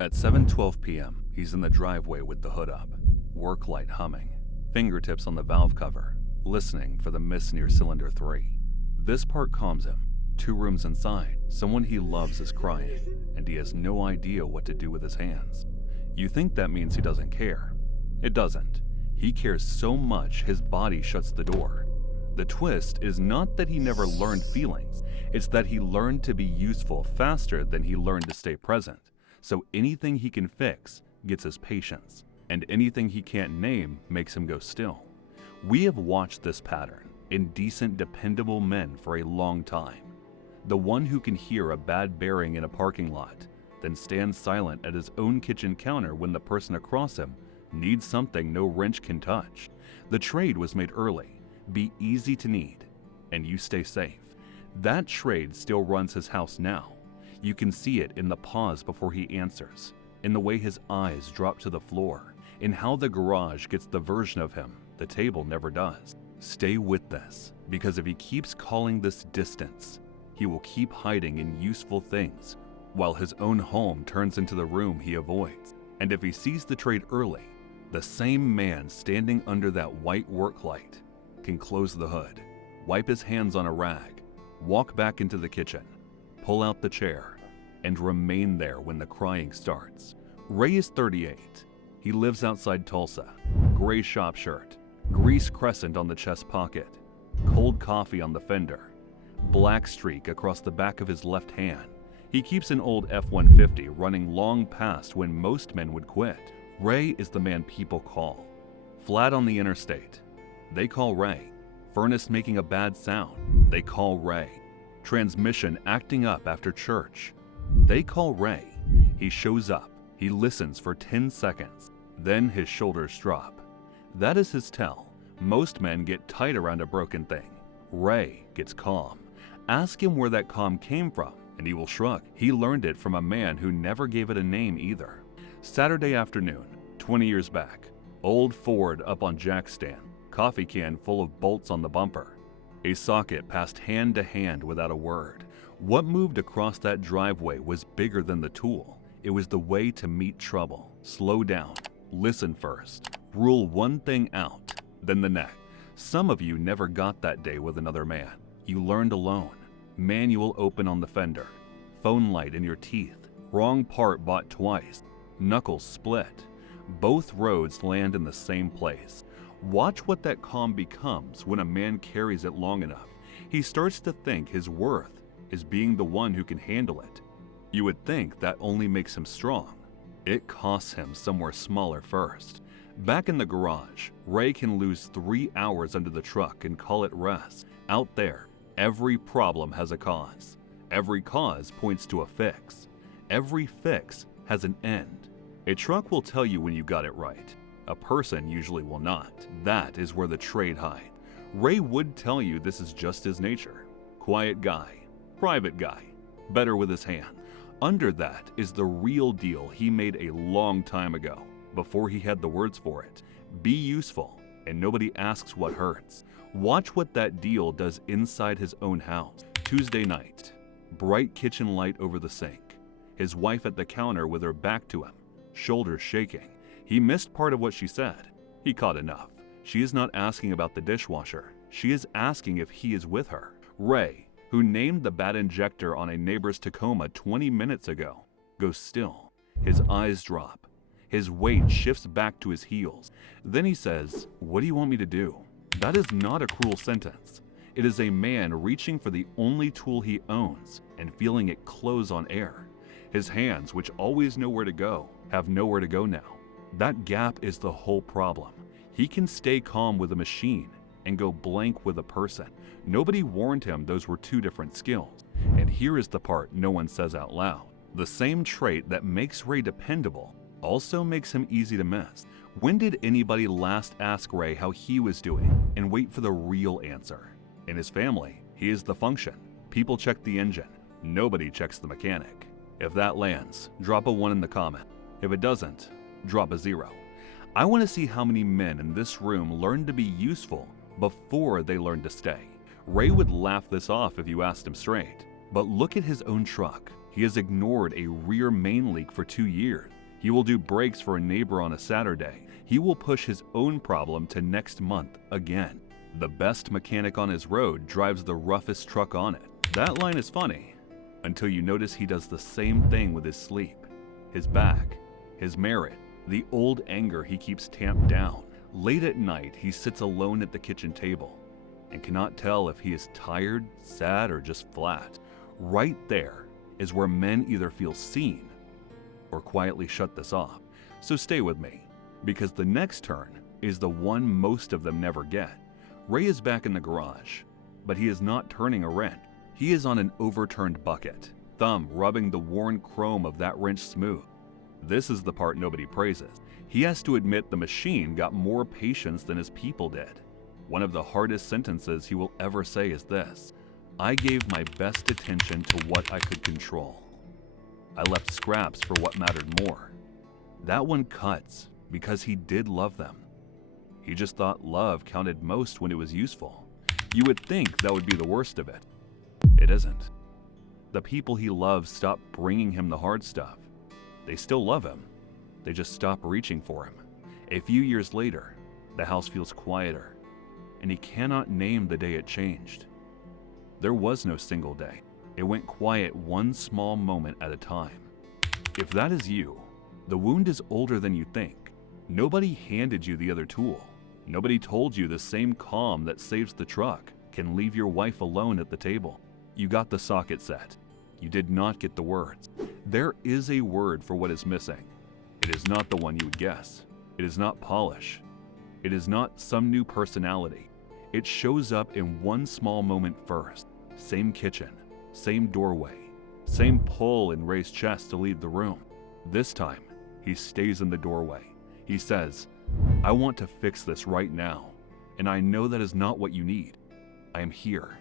At 7:12 p.m., he's in the driveway with the hood up, work light humming, fingertips on the valve cover, listening for the miss near cylinder 3. This part calms him. 2 rooms inside, someone he loves is crying, and he has no idea what to do with his hands. You think that means he doesn't care. It doesn't. He cares so much his body shuts the door. The twist is not that he never learned feelings, it's that he learned to be useful faster than he learned to stay present. So anything he can fix gets his patience, and anything he can't name makes him go still. We have watched this pattern in decent, dependable men for a long time. The one who can hear a bad bearing in a parking lot, then stand silent at his own kitchen counter when the person across him needs something no wrench can touch. The trade was made early, be easy to need, and you stay safe. That trade still runs his house now. You can see it in the pause before he answers, in the way his eyes drop to the floor, in how the garage gets the version of him the table never does. Stay with this, because if he keeps calling this distance, he will keep hiding in useful things, while his own home turns into the room he avoids. And if he sees the trade early, the same man standing under that white work light can close the hood, wipe his hands on a rag, walk back into the kitchen, pull out the chair, and remain there when the crying starts. Ray is 38. He lives outside Tulsa. Gray shop shirt, grease crescent on the chest pocket, cold coffee on the fender, black streak across the back of his left hand. He keeps an old F-150 running long past when most men would quit. Ray is the man people call. Flat on the interstate, they call Ray. Furnace making a bad sound, they call Ray. Transmission acting up after church, they call Ray. He shows up, he listens for 10 seconds, then his shoulders drop. That is his tell. Most men get tight around a broken thing. Ray gets calm. Ask him where that calm came from, and he will shrug. He learned it from a man who never gave it a name either. Saturday afternoon, 20 years back, old Ford up on jack stand, coffee can full of bolts on the bumper. A socket passed hand to hand without a word. What moved across that driveway was bigger than the tool. It was the way to meet trouble. Slow down, listen first, rule one thing out, then the next. Some of you never got that day with another man. You learned alone. Manual open on the fender, phone light in your teeth, wrong part bought twice, knuckles split. Both roads land in the same place. Watch what that calm becomes when a man carries it long enough. He starts to think his worth is being the one who can handle it. You would think that only makes him strong. It costs him somewhere smaller first. Back in the garage, Ray can lose 3 hours under the truck and call it rest. Out there, every problem has a cause. Every cause points to a fix. Every fix has an end. A truck will tell you when you got it right. A person usually will not. That is where the trade hides. Ray would tell you this is just his nature. Quiet guy, private guy, better with his hand. Under that is the real deal he made a long time ago, before he had the words for it. Be useful, and nobody asks what hurts. Watch what that deal does inside his own house. Tuesday night, bright kitchen light over the sink. His wife at the counter with her back to him, shoulders shaking. He missed part of what she said. He caught enough. She is not asking about the dishwasher. She is asking if he is with her. Ray, who named the bad injector on a neighbor's Tacoma 20 minutes ago, goes still. His eyes drop. His weight shifts back to his heels. Then he says, "What do you want me to do?" That is not a cruel sentence. It is a man reaching for the only tool he owns and feeling it close on air. His hands, which always know where to go, have nowhere to go now. That gap is the whole problem. He can stay calm with a machine and go blank with a person. Nobody warned him those were 2 different skills. And here is the part no one says out loud. The same trait that makes Ray dependable also makes him easy to miss. When did anybody last ask Ray how he was doing and wait for the real answer? In his family, he is the function. People check the engine. Nobody checks the mechanic. If that lands, drop a 1 in the comment. If it doesn't, drop a 0. I want to see how many men in this room learn to be useful before they learn to stay. Ray would laugh this off if you asked him straight, but look at his own truck. He has ignored a rear main leak for 2 years. He will do brakes for a neighbor on a Saturday. He will push his own problem to next month again. The best mechanic on his road drives the roughest truck on it. That line is funny, until you notice he does the same thing with his sleep, his back, his marriage, the old anger he keeps tamped down. Late at night, he sits alone at the kitchen table and cannot tell if he is tired, sad, or just flat. Right there is where men either feel seen or quietly shut this off. So stay with me, because the next turn is the one most of them never get. Ray is back in the garage, but he is not turning a wrench. He is on an overturned bucket, thumb rubbing the worn chrome of that wrench smooth. This is the part nobody praises. He has to admit the machine got more patience than his people did. One of the hardest sentences he will ever say is this: I gave my best attention to what I could control. I left scraps for what mattered more. That one cuts because he did love them. He just thought love counted most when it was useful. You would think that would be the worst of it. It isn't. The people he loves stop bringing him the hard stuff. They still love him. They just stop reaching for him. A few years later, the house feels quieter, and he cannot name the day it changed. There was no single day. It went quiet one small moment at a time. If that is you, the wound is older than you think. Nobody handed you the other tool. Nobody told you the same calm that saves the truck can leave your wife alone at the table. You got the socket set. You did not get the words. There is a word for what is missing. It is not the one you would guess. It is not polish. It is not some new personality. It shows up in one small moment first. Same kitchen, same doorway, same pull in Ray's chest to leave the room. This time, he stays in the doorway. He says, I want to fix this right now, and I know that is not what you need. I am here.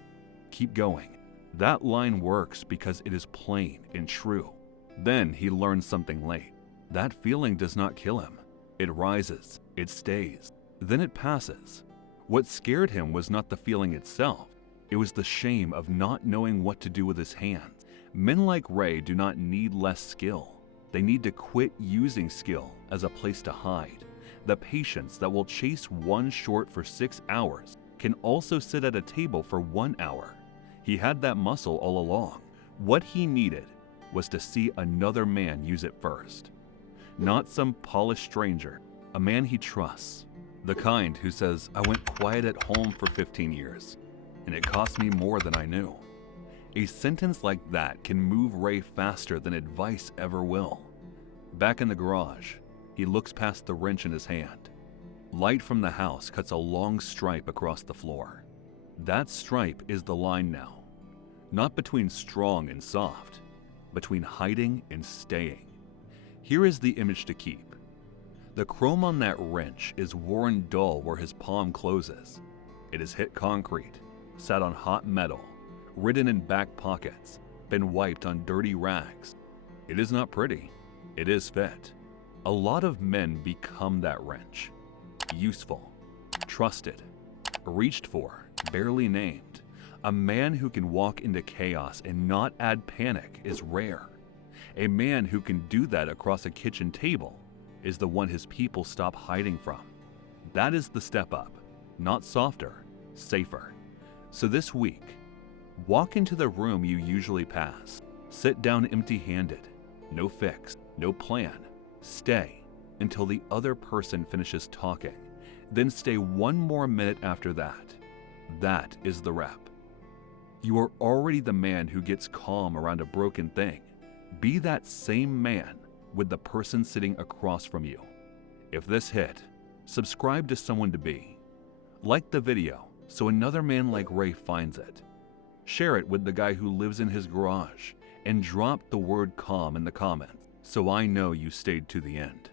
Keep going. That line works because it is plain and true. Then he learns something late. That feeling does not kill him. It rises, it stays, then it passes. What scared him was not the feeling itself. It was the shame of not knowing what to do with his hands. Men like Ray do not need less skill. They need to quit using skill as a place to hide. The patience that will chase one short for 6 hours can also sit at a table for 1 hour. He had that muscle all along. What he needed was to see another man use it first. Not some polished stranger, a man he trusts. The kind who says, I went quiet at home for 15 years, and it cost me more than I knew. A sentence like that can move Ray faster than advice ever will. Back in the garage, he looks past the wrench in his hand. Light from the house cuts a long stripe across the floor. That stripe is the line now. Not between strong and soft, between hiding and staying. Here is the image to keep. The chrome on that wrench is worn dull where his palm closes. It has hit concrete, sat on hot metal, ridden in back pockets, been wiped on dirty rags. It is not pretty. It is fit. A lot of men become that wrench. Useful, trusted, reached for, barely named. A man who can walk into chaos and not add panic is rare. A man who can do that across a kitchen table is the one his people stop hiding from. That is the step up, not softer, safer. So this week, walk into the room you usually pass. Sit down empty-handed. No fix, no plan. Stay until the other person finishes talking. Then stay 1 more minute after that. That is the rep. You are already the man who gets calm around a broken thing. Be that same man with the person sitting across from you. If this hit, subscribe to Someone to Be. Like the video so another man like Ray finds it. Share it with the guy who lives in his garage, and drop the word calm in the comments so I know you stayed to the end.